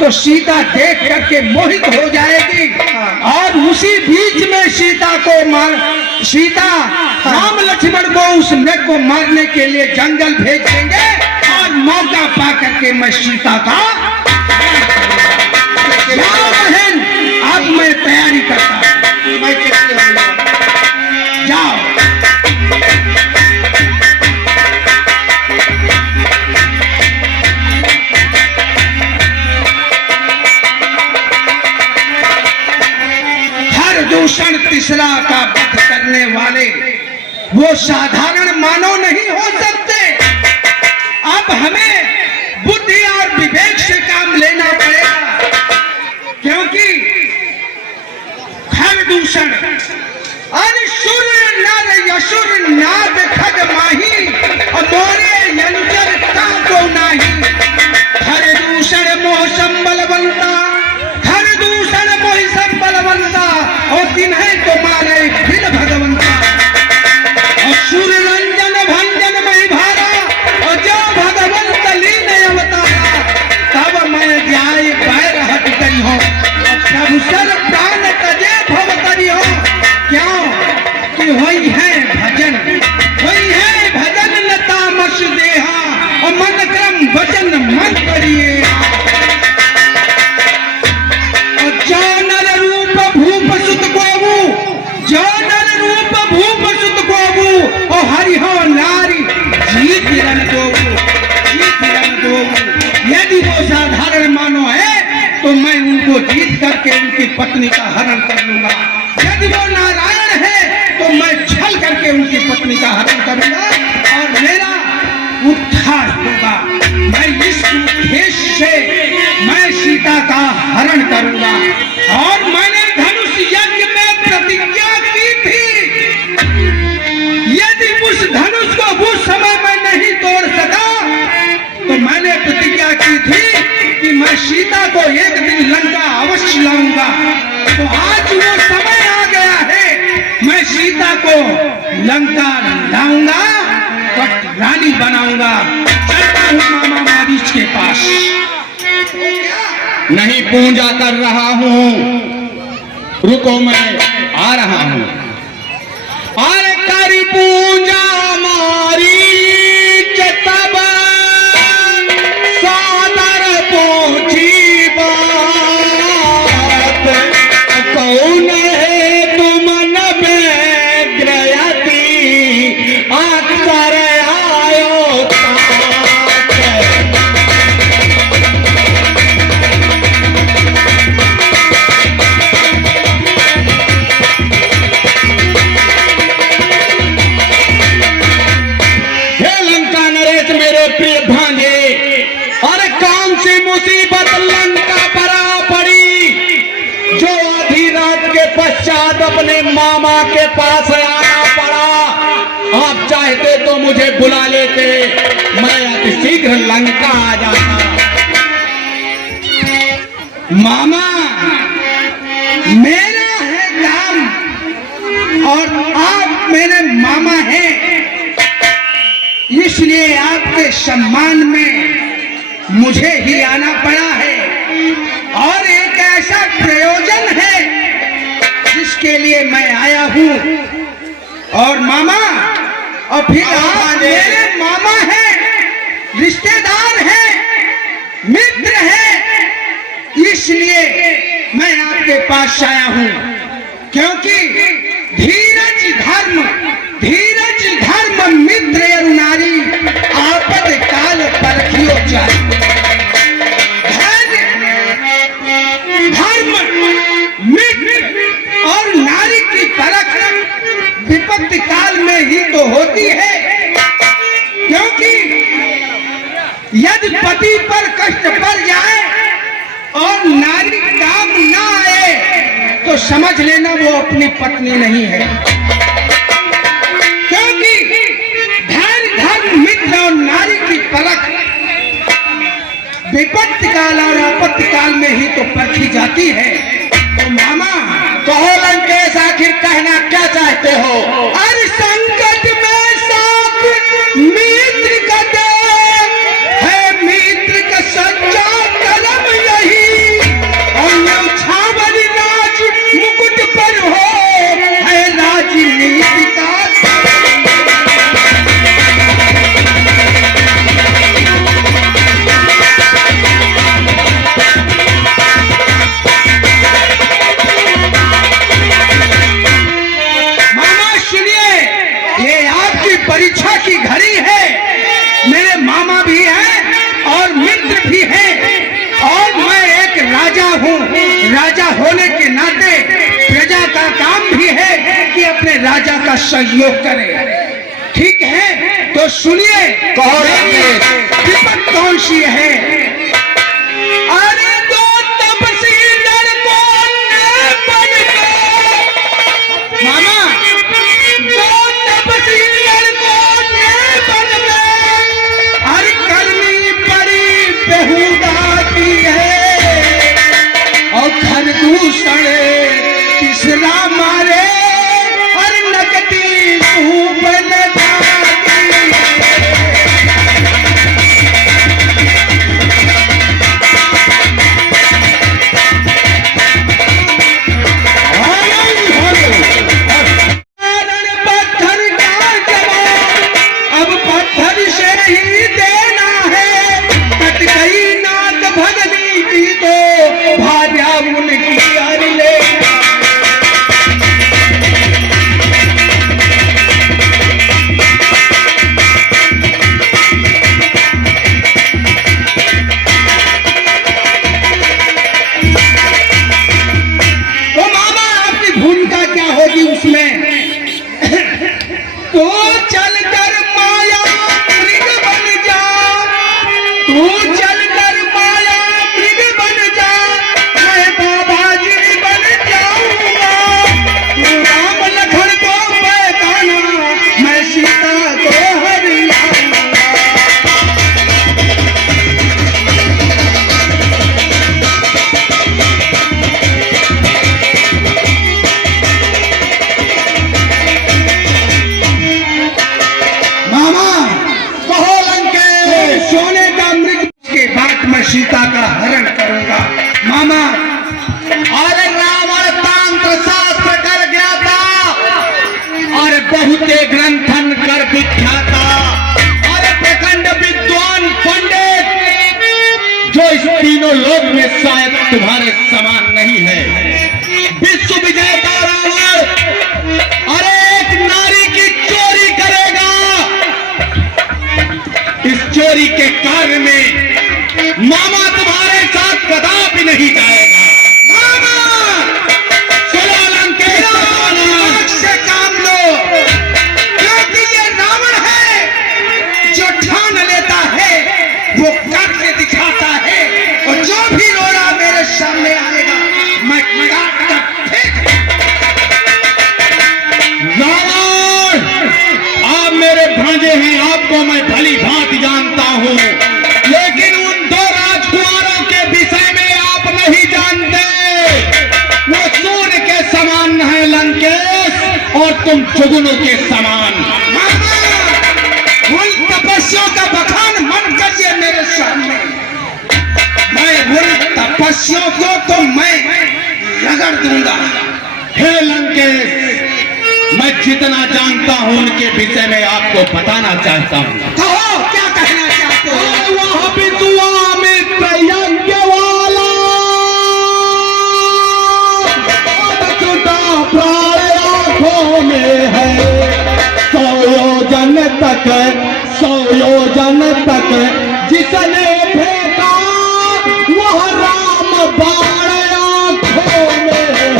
तो सीता देख करके मोहित हो जाएगी, और उसी बीच में सीता राम लक्ष्मण को उस मृग को मारने के लिए जंगल भेज देंगे, और मौका पा करके मैं सीता का जाओ बहन, अब मैं तैयारी करता हूँ। जाओ। दूषण तीसरा का वध करने वाले वो साधारण मानव नहीं हो सकते। अब हमें बुद्धि और विवेक से काम लेना पड़ेगा, क्योंकि खर दूषण असुर नर यसुर नाद खग माही, मोरे यनुचर को नाही। खर दूषण मोह संबलवंता, खर दूषण मोह संबलवंता, और तिन्हें तो मारे फिर भगवंता। और सूर्य रंजन भंजन मई भारा, और जो भगवंत लीन अवतारा, तब मैं जाय पैर हट करी हो, प्रभु सर प्राण तजे भव करी हो। क्यों कि वही है भजन, वही है भजन लता मस देहा, और मन क्रम वचन मन करिए। जो नर रूप भूप सुत गोबू, जो नर रूप भूप सुत गोबू, और हरिहो नारी जीत रन गोबू, जीत रन गोबू। यदि वो साधारण मानो है तो मैं उनको जीत करके उनकी पत्नी का हरण कर लूंगा। यदि वो नारायण है तो मैं छल करके उनकी पत्नी का हरण करूंगा और मेरा उद्धार होगा। मैं इस उद्देश्य से मैं सीता का हरण करूंगा, और मैंने धनुष यज्ञ में प्रतिज्ञा की थी। यदि उस धनुष को उस समय मैं नहीं तोड़ सका तो मैंने प्रतिज्ञा की थी कि मैं सीता को एक दिन लंका अवश्य लाऊंगा। तो आज वो समय आ गया है, मैं सीता को लंका लाऊंगा, रानी बनाऊंगा। चलता हूँ मामा मारीच के पास। नहीं पूजा कर रहा हूँ, रुको मैं आ रहा हूँ। अरे करी पूजा मारी तब सादर पहुंची बात, कौन है तुम न ग्रयती अब अपने मामा के पास आना पड़ा। आप चाहते तो मुझे बुला लेते, मैं अति शीघ्र लंका आ जाता। मामा, मेरा है काम और आप मेरे मामा हैं, इसलिए आपके सम्मान में मुझे ही आना पड़ा है। और एक ऐसा प्रयोजन है जिसके लिए मैं आया हूँ। और मामा, और फिर आप मेरे मामा हैं, रिश्तेदार हैं, मित्र हैं, इसलिए मैं आपके पास आया हूँ। क्योंकि धीरज धर्म मित्र और नारी आपद काल परखियो जाए। धर्म मित्र और नारी की परख विपत्ति काल में ही तो होती है। क्योंकि यदि पति पर कष्ट पड़ जाए और नारी काम ना आए तो समझ लेना वो अपनी पत्नी नहीं है। क्योंकि धर्म मित्र और नारी की परख विपत्ति काल और आपत्ति काल में ही तो परखी जाती है। तो मामा, कहो लंकेश, आखिर कहना क्या चाहते हो? हर संकट में साथ मित्र का दे, है मित्र का सच्चा कलम यही। और न्यौछावर राज मुकुट पर हो, है राजनीति का। परीक्षा की घड़ी है। मेरे मामा भी हैं और मित्र भी हैं। और मैं एक राजा हूँ। राजा होने के नाते प्रजा का काम भी है कि अपने राजा का सहयोग करे। ठीक है, तो सुनिए, कहो विपत्ति कौन सी है? अरे दो तपसीलर को बन गए मामा, दो तपसीलर को बन गए। हर करनी पड़ी बेहुदा की है और घर दूषण तीसरा मारे और नकदी धूप लगा सीता का हरण करूंगा। मामा, अरे रावण तंत्र शास्त्र कर गया था और बहुते ग्रंथन कर विख्याता। अरे प्रखंड विद्वान पंडित जो इस तीनों लोक में शायद तुम्हारे समान नहीं है। विश्व विजेता रावण अरे एक नारी की चोरी करेगा। इस चोरी के कार्य में मामा तुम्हारे साथ कदापि नहीं जाएगा। मामा, चलो लंकेश से काम लो, क्योंकि ये रावण है जो ठान लेता है वो करके दिखाता है। और जो भी रोड़ा मेरे सामने आएगा और तुम जुगनों के समान। उन तपस्याओं का बखान मत करिए मेरे सामने। मैं उन तपस्याओं को तो मैं रगड़ दूंगा। हे लंकेश, मैं जितना जानता हूं उनके विषय में आपको बताना चाहता हूं। कहो, क्या कहना चाहते हो? वह विश्वामित्र यज्ञ वाला छुटा प्राण आंखों में है। 100 योजन तक जिसने फेंका वह राम बाण आंखों में है।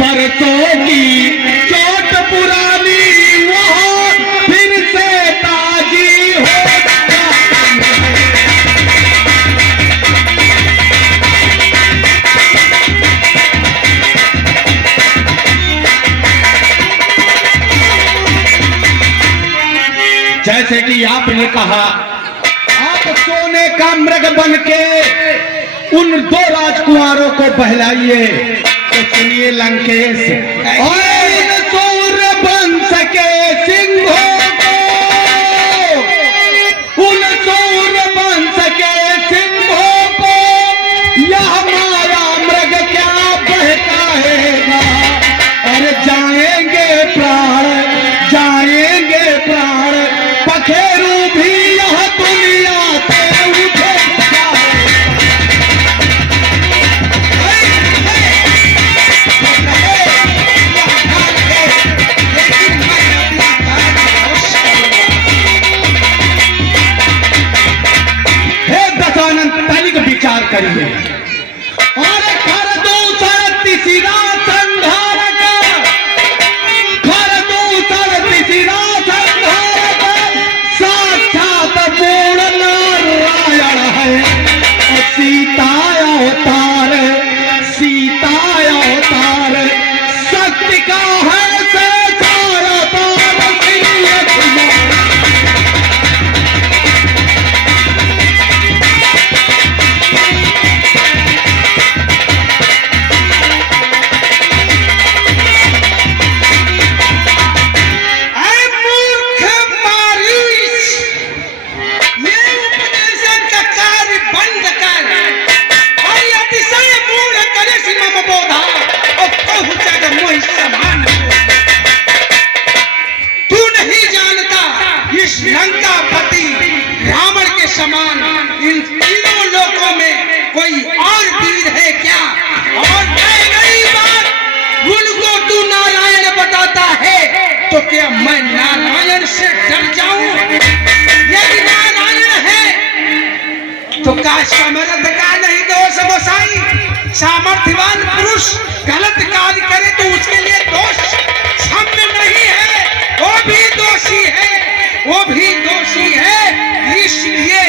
बरसों की चोट पुरानी वह फिर से ताजी हो। जैसे कि आपने कहा, आप सोने का मृग बनके उन 2 राजकुमारों को बहलाइए। तो सुनिए लंकेश, और इन सूर्य वंश के सिंहों को, उन सूर्य वंश के सिंहों को यह माया मृग क्या बहकाएगा। और जाएंगे प्राण पखेरु भी यह दुनिया से उठे। विचार करिए और कर दूसर तीसरा संधारक, कर दूसर तीसरा संधारक साक्षात पूर्ण नारायण है। सीता अवतार शक्ति का है से सारा तार। लंकापति रावण के समान इन तीनों लोकों में कोई और वीर है क्या? और नई बात, उनको तू नारायण बताता है तो क्या मैं नारायण से डर जाऊं? यदि नारायण है तो का समर्थ का नहीं दोष गोसाई? सामर्थ्यवान पुरुष गलत कार्य करे तो उसके लिए दोष सामने नहीं है, वो भी दोषी है, वो भी दोषी है। इसलिए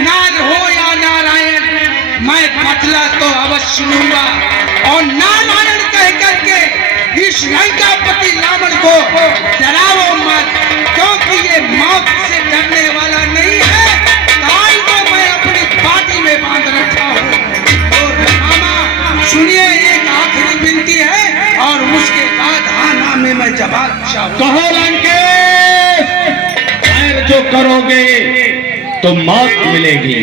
नार हो या नारायण, मैं बदला तो अवश्य लूंगा। और नारायण कह करके इस लंकापति रावण को डराओ मत, क्योंकि ये मौत से डरने वाला नहीं है। काल को मैं अपनी बाटी में बांध रखा हूँ। तो मामा सुनिए, एक आखिरी विनती है और उसके बाद आना में मैं जवाब चाहूँ। कहो लंकेश, जो करोगे तो मौत मिलेगी।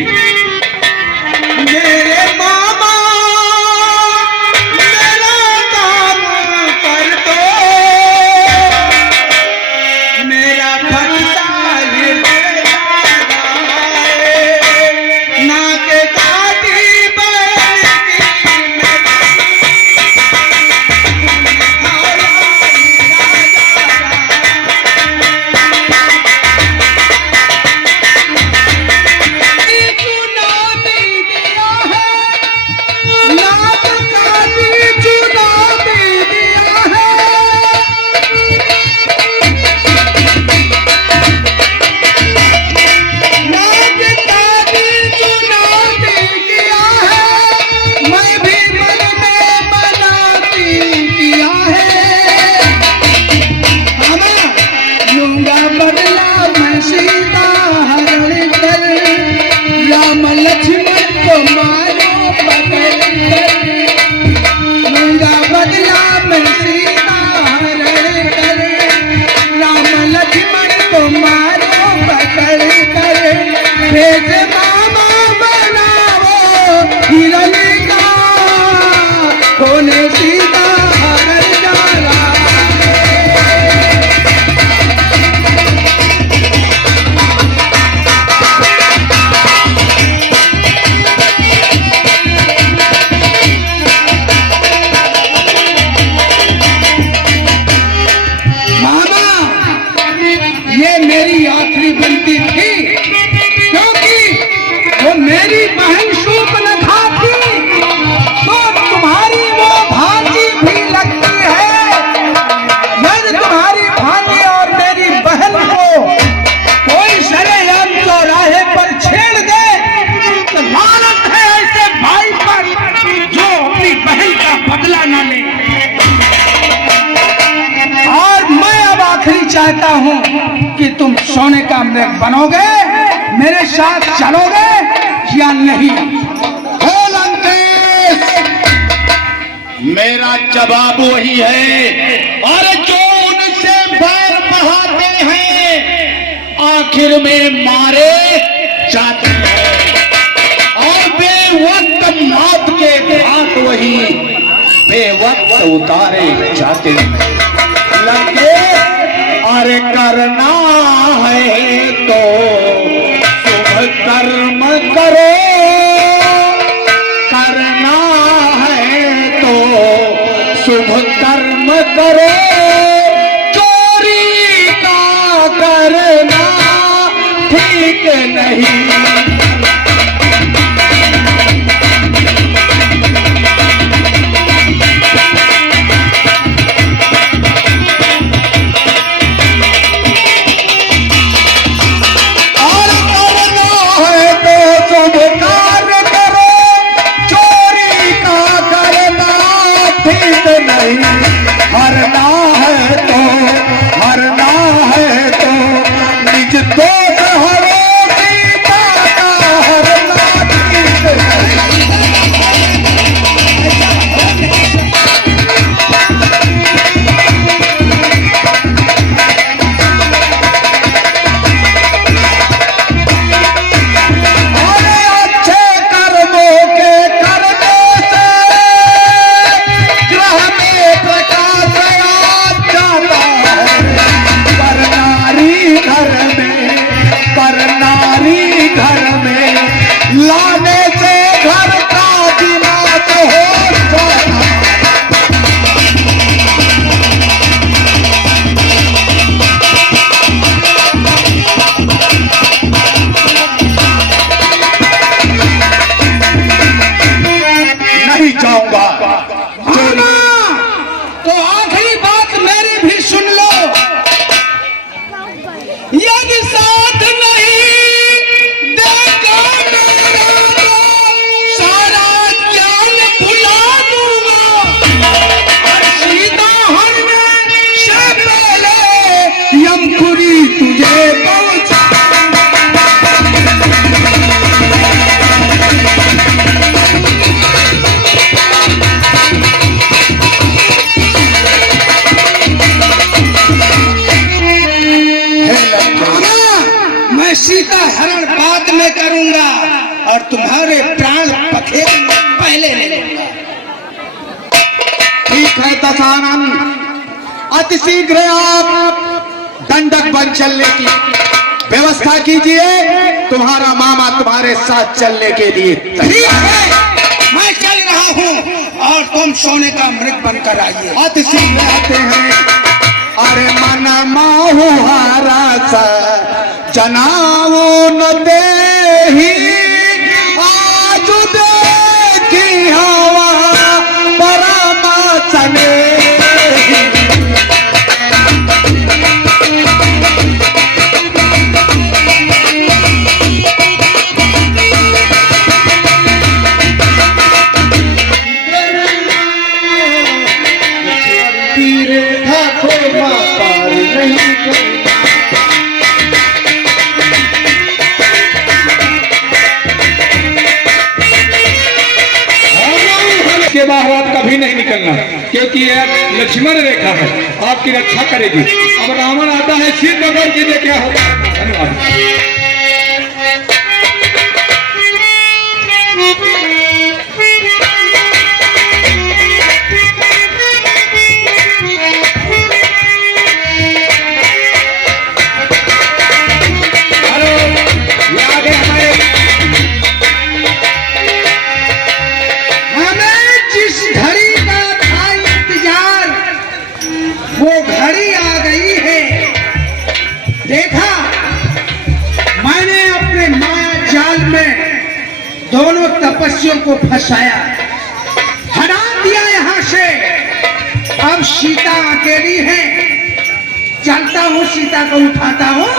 मेरे मामा मेरा काम कर दो, मेरा भक्ता ये ना के काटी बैठ की चाहता हूँ कि तुम सोने का मृग बनोगे, मेरे साथ चलोगे या नहीं? हे लंकेश, मेरा जवाब वही है। और जो उनसे बैर बहाते हैं आखिर में मारे जाते हैं, और बेवक्त मौत के घाट वही बेवक्त उतारे जाते हैं। लंकेश, अरे करना है तो शुभ कर्म करो, करना है तो शुभ कर्म करो, चोरी का करना ठीक नहीं। तो आखिरी बात मेरी भी सुन लो, यदि साथ नहीं देगा मेरा सारा ज्ञान भुला दूंगा, और सीता हरने से पहले यमपुरी तुझे पहुंचा। सीता हरण बाद में करूंगा और तुम्हारे प्राण पखेर पहले ले लूंगा। ठीक है दशानन, अति शीघ्र आप दंडक बन चलने की व्यवस्था कीजिए। तुम्हारा मामा तुम्हारे साथ चलने के लिए ठीक है, मैं चल रहा हूँ और तुम सोने का मृग बनकर आइए। अति शीघ्र आते हैं। अरे मन माहुहारा सा जनाओ न देही, आज देखी हवा परमा चले। के बाहर आप कभी नहीं निकलना, क्योंकि यह लक्ष्मण रेखा है, आपकी रक्षा करेगी। अब रावण आता है, सिर पकड़ के दे क्या होगा। धन्यवाद। वो घड़ी आ गई है। देखा, मैंने अपने माया जाल में दोनों तपस्वियों को फंसाया, हटा दिया यहाँ से। अब सीता अकेली है, चलता हूँ, सीता को उठाता हूँ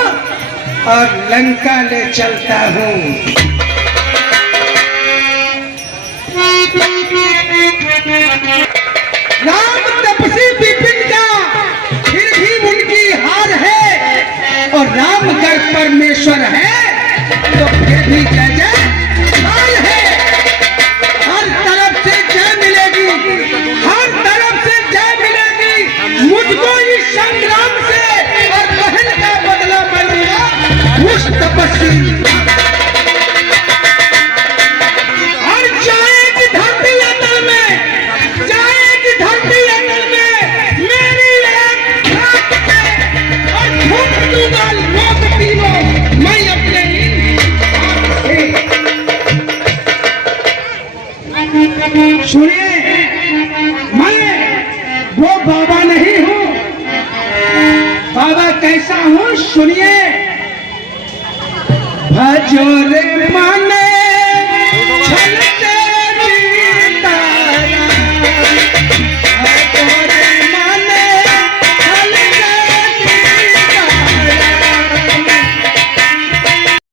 और लंका ले चलता हूँ। राम तपसी विपिन का फिर भी उनकी हार है। भी जय जयकार है। हर तरफ से जय मिलेगी, हर तरफ से जय मिलेगी मुझको इस संग्राम से, और बहन का बदला मैं लूंगा उस तपस्वी। और जाएगी धरती अतल में, जाएगी धरती अतल में मेरी एक रात में, और ठोक दूंगा लोक तीनों मैं अपने हाथ से। सुनिए, मैं वो बाबा नहीं हूँ। बाबा कैसा हूँ सुनिए। भजो रे माने